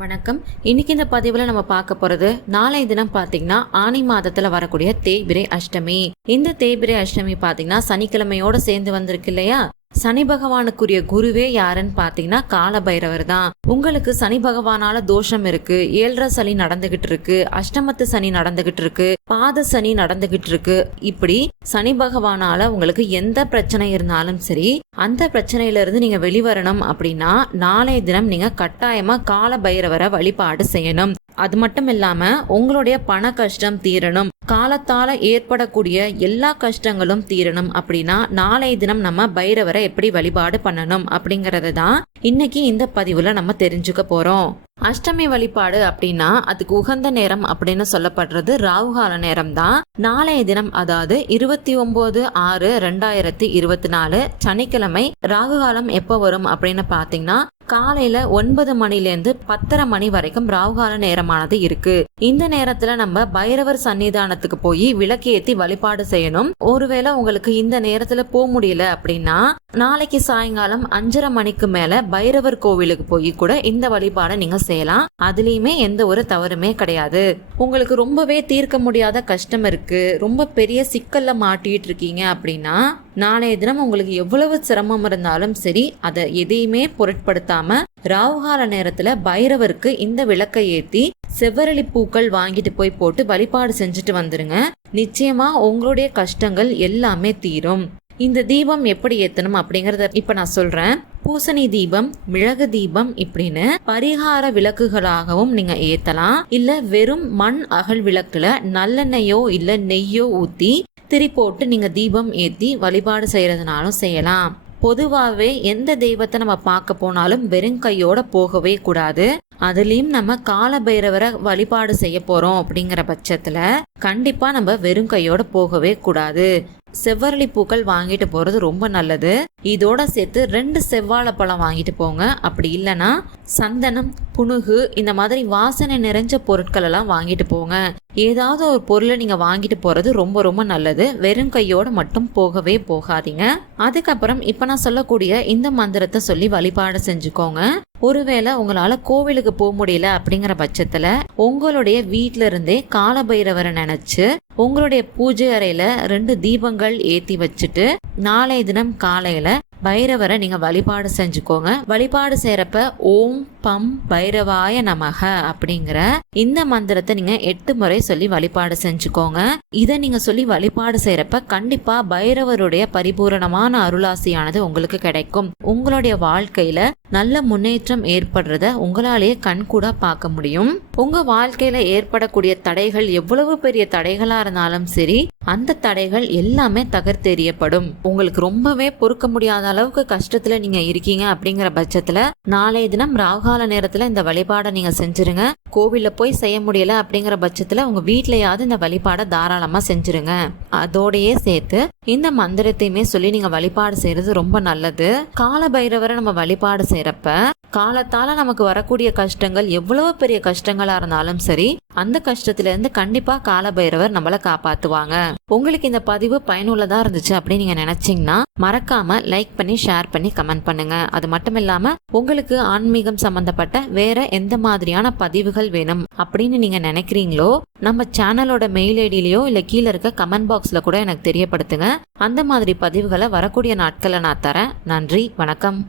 வணக்கம். இன்னைக்கு இந்த பதிவில் நம்ம பார்க்க போகிறது நாளை தினம் பார்த்தீங்கன்னா ஆனி மாதத்தில் வரக்கூடிய தேய்பிரை அஷ்டமி. இந்த தேய்பிரை அஷ்டமி பார்த்தீங்கன்னா சனிக்கிழமையோடு சேர்ந்து வந்திருக்கு இல்லையா? சனி பகவானுக்குரிய குருவே யாருன்னு பார்த்தீங்கன்னா கால பைரவர் தான். உங்களுக்கு சனி பகவானால தோஷம் இருக்கு, 7.5 சனி நடந்துகிட்டு இருக்கு, அஷ்டமத்து சனி நடந்துகிட்டு இருக்கு, பாத சனி நடந்துகிட்டு இருக்கு. இப்படி சனி பகவானால உங்களுக்கு எந்த பிரச்சனை இருந்தாலும் சரி, அந்த பிரச்சனையில இருந்து நீங்க வெளிவரணும் அப்படின்னா நாளைய தினம் நீங்க கட்டாயமா கால பைரவரை வழிபாடு செய்யணும். அது மட்டும் இல்லாம உங்களுடைய பண கஷ்டம் தீரணும், காலத்தால ஏற்படக்கூடிய எல்லா கஷ்டங்களும் தீரணும் அப்படின்னா நாளைய தினம் நம்ம பைரவரை எப்படி வழிபாடு பண்ணணும் அப்படிங்கறது தான் இன்னைக்கு இந்த பதிவுல நம்ம தெரிஞ்சுக்க போறோம். அஷ்டமி வழிபாடு அப்படின்னா அதுக்கு உகந்த நேரம் அப்படின்னு சொல்லப்படுறது ராகுகால நேரம் தான். நாளைய தினம் அதாவது 29/6/2024 சனிக்கிழமை ராகுகாலம் எப்போ வரும் அப்படின்னு பாத்தீங்கன்னா காலையில 9 மணிலேருந்து 10:30 மணி வரைக்கும் ராகுகால நேரமானது இருக்கு. இந்த நேரத்துல நம்ம பைரவர் சன்னிதானத்துக்கு போய் விளக்கேத்தி வழிபாடு செய்யணும். ஒருவேளை உங்களுக்கு இந்த நேரத்துல போக முடியல அப்படின்னா நாளைக்கு சாயங்காலம் 5:30 மணிக்கு மேல பைரவர் கோவிலுக்கு போய் கூட இந்த வழிபாடை நீங்க செய்யலாம். அதுலயுமே எந்த ஒரு தவறுமே கிடையாது. உங்களுக்கு ரொம்பவே தீர்க்க முடியாத கஷ்டம் இருக்கு, ரொம்ப பெரிய சிக்கல்ல மாட்டிட்டு இருக்கீங்க அப்படின்னா நாளைய தினம் உங்களுக்கு எவ்வளவு சிரமம் இருந்தாலும் சரி அதை எதையுமே பொருட்படுத்தாம ராகுகால நேரத்துல பைரவருக்கு இந்த விளக்கை ஏத்தி செவ்வரளி பூக்கள் வாங்கிட்டு போய் போட்டு வழிபாடு செஞ்சுட்டு வந்துருங்க. நிச்சயமா உங்களுடைய கஷ்டங்கள் எல்லாமே தீரும். இந்த தீபம் எப்படி ஏத்தணும் அப்படிங்கறத இப்ப நான் சொல்றேன். பூசணி தீபம், மிளகு தீபம் இப்படின்னு பரிகார விளக்குகளாகவும் நீங்க ஏத்தலாம். இல்ல வெறும் மண் அகல் விளக்குல நல்லெண்ணெயோ இல்ல நெய்யோ ஊத்தி திரி போட்டு நீங்க தீபம் ஏத்தி வழிபாடு செய்யறதுனாலும் செய்யலாம். பொதுவாகவே எந்த தெய்வத்தை நம்ம பார்க்க போனாலும் வெறும் கையோட போகவே கூடாது. அதுலயும் நம்ம கால பைரவரை வழிபாடு செய்ய போறோம் அப்படிங்கிற பட்சத்துல கண்டிப்பா நம்ம வெறும் கையோட போகவே கூடாது. செவ்வரளி பூக்கள் வாங்கிட்டு போறது ரொம்ப நல்லது. இதோட சேர்த்து 2 செவ்வாழை பழம் வாங்கிட்டு போங்க. அப்படி இல்லைன்னா சந்தனம், புனுகு இந்த மாதிரி வாசனை நிறைஞ்ச பொருட்கள் எல்லாம் வாங்கிட்டு போங்க. ஏதாவது ஒரு பொருளை நீங்க வாங்கிட்டு போறது ரொம்ப ரொம்ப நல்லது. வெறும் கையோட மட்டும் போகவே போகாதீங்க. அதுக்கப்புறம் இப்ப நான் சொல்லக்கூடிய இந்த மந்திரத்தை சொல்லி வழிபாடு செஞ்சுக்கோங்க. ஒருவேளை உங்களால கோவிலுக்கு போக முடியல அப்படிங்கிற பட்சத்துல உங்களுடைய வீட்டில இருந்தே கால பைரவரை நினைச்சு உங்களுடைய பூஜை அறையில 2 தீபங்கள் ஏத்தி வச்சுட்டு நாளைய தினம் காலையில பைரவரை நீங்க வழிபாடு செஞ்சுக்கோங்க. வழிபாடு செய்யறப்ப ஓம் பம் பைரவாய நமக அப்படிங்கிற இந்த மந்திரத்தை நீங்க 8 முறை சொல்லி வழிபாடு செஞ்சுக்கோங்க. இதை நீங்க சொல்லி வழிபாடு செய்யறப்ப கண்டிப்பா பைரவருடைய பரிபூரணமான அருளாசியானது உங்களுக்கு கிடைக்கும். உங்களுடைய வாழ்க்கையில நல்ல முன்னேற்றம் ஏற்படுறத உங்களாலேயே கண்கூட பார்க்க முடியும். உங்க வாழ்க்கையில ஏற்படக்கூடிய தடைகள் எவ்வளவு பெரிய தடைகளா இருந்தாலும் சரி அந்த தடைகள் எல்லாமே தகர்த்தெறியப்படும். உங்களுக்கு ரொம்பவே பொறுக்க முடியாத அளவுக்கு கஷ்டத்துல நீங்க இருக்கீங்க அப்படிங்கிற பட்சத்துல நாளைய தினம் ராகுகால நேரத்துல இந்த வழிபாடை நீங்க செஞ்சிருங்க. கோவில்ல போய் செய்ய முடியல அப்படிங்கிற பட்சத்துல உங்க வீட்லயாவது இந்த வழிபாடை தாராளமா செஞ்சிருங்க. அதோடயே சேர்த்து இந்த மந்திரத்தையுமே சொல்லி நீங்க வழிபாடு செய்யறது ரொம்ப நல்லது. கால பைரவரை நம்ம வழிபாடு செய்யறப்ப காலத்தால நமக்கு வரக்கூடிய கஷ்டங்கள் எவ்வளவு பெரிய கஷ்டங்களா இருந்தாலும் சரி அந்த கஷ்டத்துல இருந்து கண்டிப்பா கால பைரவர் நம்மளை காப்பாத்துவாங்க. உங்களுக்கு இந்த பதிவு பயனுள்ளதா இருந்துச்சு அப்படின்னு நீங்க நினைச்சீங்கன்னா மறக்காம லைக் பண்ணி ஷேர் பண்ணி கமெண்ட் பண்ணுங்க. அது மட்டும் இல்லாம உங்களுக்கு ஆன்மீகம் சம்பந்தப்பட்ட வேற எந்த மாதிரியான பதிவுகள் வேணும் அப்படின்னு நீங்க நினைக்கிறீங்களோ நம்ம சேனலோட மெயில் ஐடியிலயோ இல்ல கீழே இருக்க கமெண்ட் பாக்ஸ்ல கூட எனக்கு தெரியப்படுத்துங்க. அந்த மாதிரி பதிவுகளை வரக்கூடிய நாட்களை நான் தரேன். நன்றி, வணக்கம்.